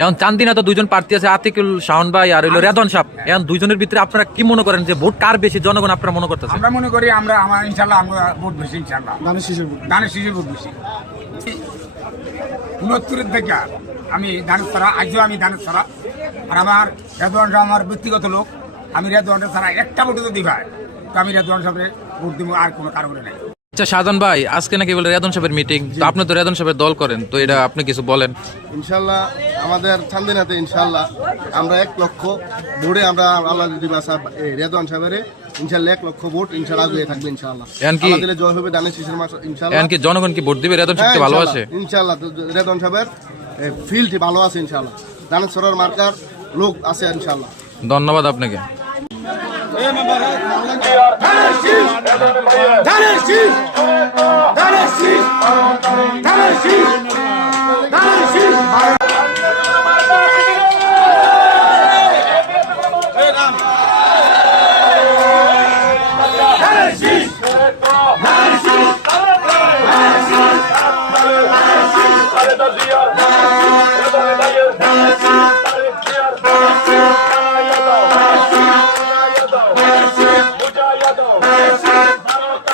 এখন চান্দিনা তো দুইজন প্রার্থী আছে, আতিকুল শাহন ভাই আর হইলো রেদওয়ান সাহেব। এখন দুইজনের ভিতরে আপনারা কি মনে করেন যে ভোট কার বেশি জনগণ আপনারা মনে করতেছেন? আমরা মনে করি আমার ইনশাল্লাহ আমরা ভোট বেশি, ইনশাল্লাহ ধানের শীষের ভোট বেশি। 69 থেকে আমি ধানের ছাড়া, আজও আমি ধানের ছাড়া। আর আমার রেদওয়ান সাহেব আমার ব্যক্তিগত লোক, আমি রেদওয়ান ছাড়া একটা ভোটে যদি হয় তো আমি রেদওয়ান সাহেবের ভোট দিব, আর কোনো কারণে নাই। আচ্ছা শাহজাহান ভাই, আজকে নাকি বলে রেদওয়ান সাহেবের মিটিং, তো আপনি তো রেদওয়ান সাহেবের দল করেন, তো এটা আপনি কিছু বলেন। ইনশাল্লাহ আমাদের চান্দিনাতে ইনশাল্লাহ আমরা 1 লক্ষ ভোটে আমরা আল্লাহ রেদওয়ান সাহেবের ইনশাল্লাহ 1 লক্ষ ভোট ইনশাল্লাহ আগুয়ে থাকবে ইনশাল্লাহ। আমাদের জয় হবে ধানের শীষের মাস ইনশাল্লাহ। এখন কি জনগণ কি ভোট দিবে রেদওয়ান সাহেবকে ভালোবাসে? ইনশাল্লাহ রেদওয়ান সাহেবের ফিল্ডটি ভালো আছে ইনশাল্লাহ, ধানের সরার মার্কার লোক আছে ইনশাল্লাহ। ধন্যবাদ আপনাকে। ধানের শীষ